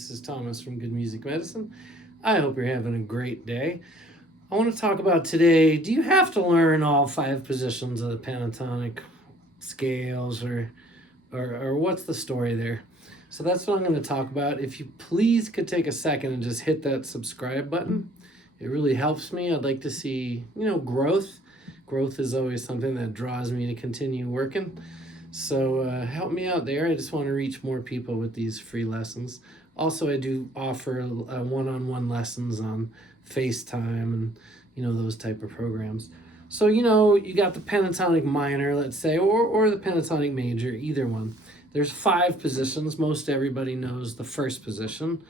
This is Thomas from Good Music Medicine. I hope you're having a great day. I want to talk about today, do you have to learn all 5 positions of the pentatonic scales or what's the story there? So that's what I'm going to talk about. If you please could take a second and just hit that subscribe button. It really helps me. I'd like to see, growth. Growth is always something that draws me to continue working. So help me out there. I just want to reach more people with these free lessons. Also, I do offer one-on-one lessons on FaceTime and those type of programs. So you got the pentatonic minor, let's say, or the pentatonic major, either one. There's 5 positions. Most everybody knows the first position.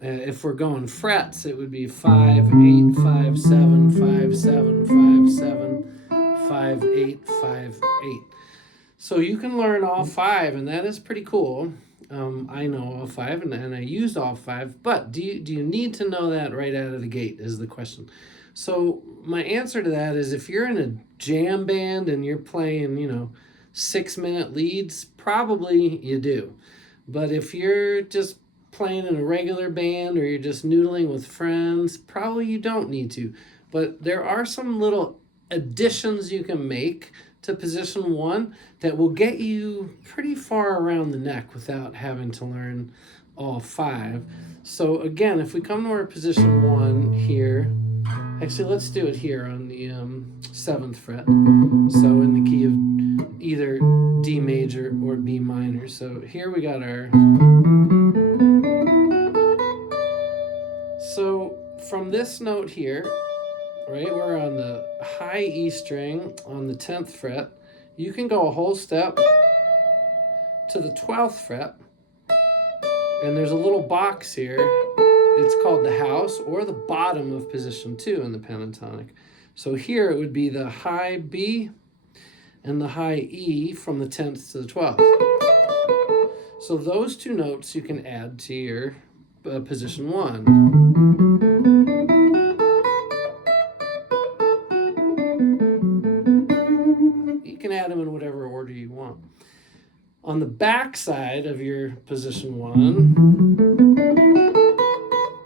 If we're going frets, it would be 5, 8, 5, 7, 5, 7, 5, 7, 5, 8, 5, 8. So you can learn all 5, and that is pretty cool. I know all 5, and I use all 5, but do you need to know that right out of the gate is the question. So my answer to that is if you're in a jam band and you're playing, 6-minute leads, probably you do. But if you're just playing in a regular band or you're just noodling with friends, probably you don't need to. But there are some little additions you can make to position 1 that will get you pretty far around the neck without having to learn all 5. So again, if we come to our position 1 here, actually let's do it here on the 7th fret. So in the key of either D major or B minor. So here we got our... So from this note here, right, we're on the high E string on the 10th fret. You can go a whole step to the 12th fret, and there's a little box here. It's called the house or the bottom of position 2 in the pentatonic. So here it would be the high B and the high E from the 10th to the 12th. So those 2 notes you can add to your position 1. Add them in whatever order you want. On the back side of your position 1,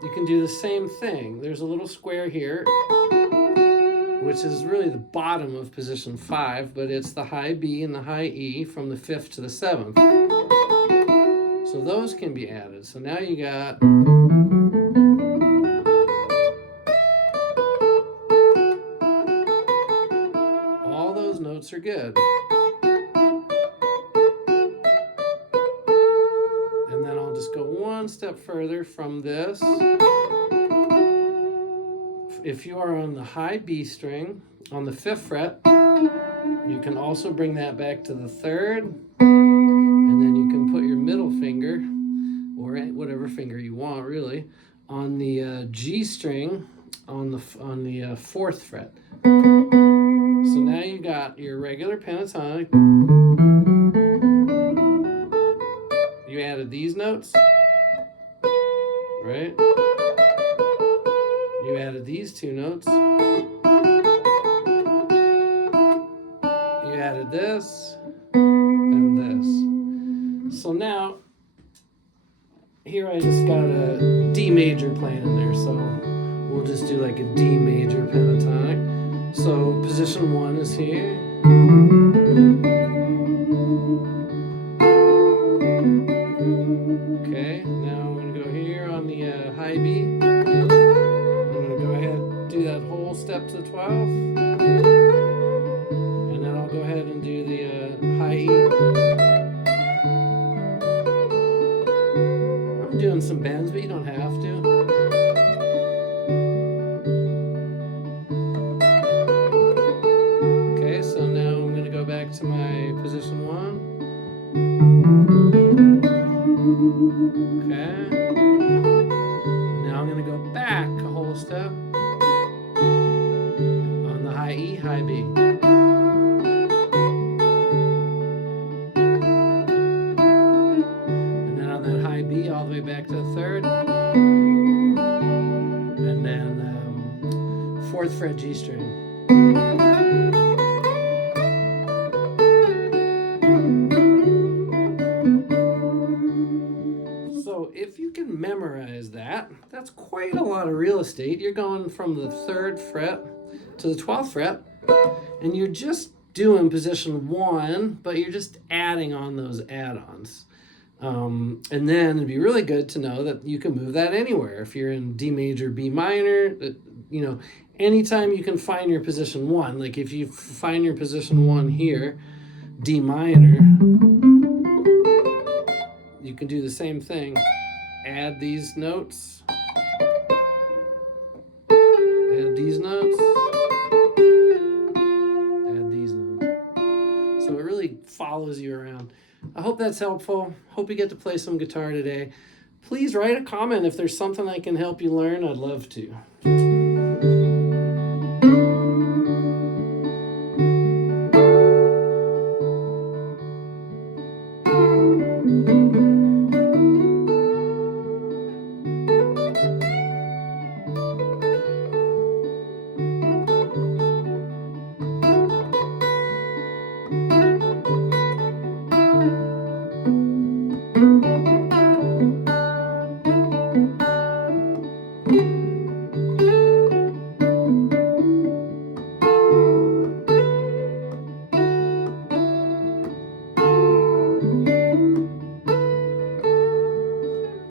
you can do the same thing. There's a little square here, which is really the bottom of position 5, but it's the high B and the high E from the 5th to the 7th. So those can be added. So now you got... all those notes are good. And then I'll just go one step further from this. If you are on the high B string on the 5th fret, you can also bring that back to the 3rd, and then you can put your middle finger, or whatever finger you want really, on the G string on the 4th fret. So now you got your regular pentatonic. You added these notes, right? You added these 2 notes. You added this and this. So now, here I just got a D major playing in there, so we'll just do like a D major pentatonic. So position 1 is here. Okay, now I'm going to go here on the high B. I'm going to go ahead and do that whole step to the 12th. And then I'll go ahead and do the high E. I'm doing some bends, but you don't have to. So now I'm going to go back to my position 1. Okay. Now I'm going to go back a whole step on the high E, high B. And then on that high B all the way back to the 3rd. And then 4th fret G string. can memorize that. That's quite a lot of real estate. You're going from the 3rd fret to the 12th fret, and you're just doing position 1, but you're just adding on those add-ons. And then it'd be really good to know that you can move that anywhere. If you're in D major, B minor, anytime you can find your position 1, like if you find your position 1 here, D minor, you can do the same thing. Add these notes, add these notes, add these notes. So it really follows you around. I hope that's helpful. Hope you get to play some guitar today. Please write a comment if there's something I can help you learn. I'd love to.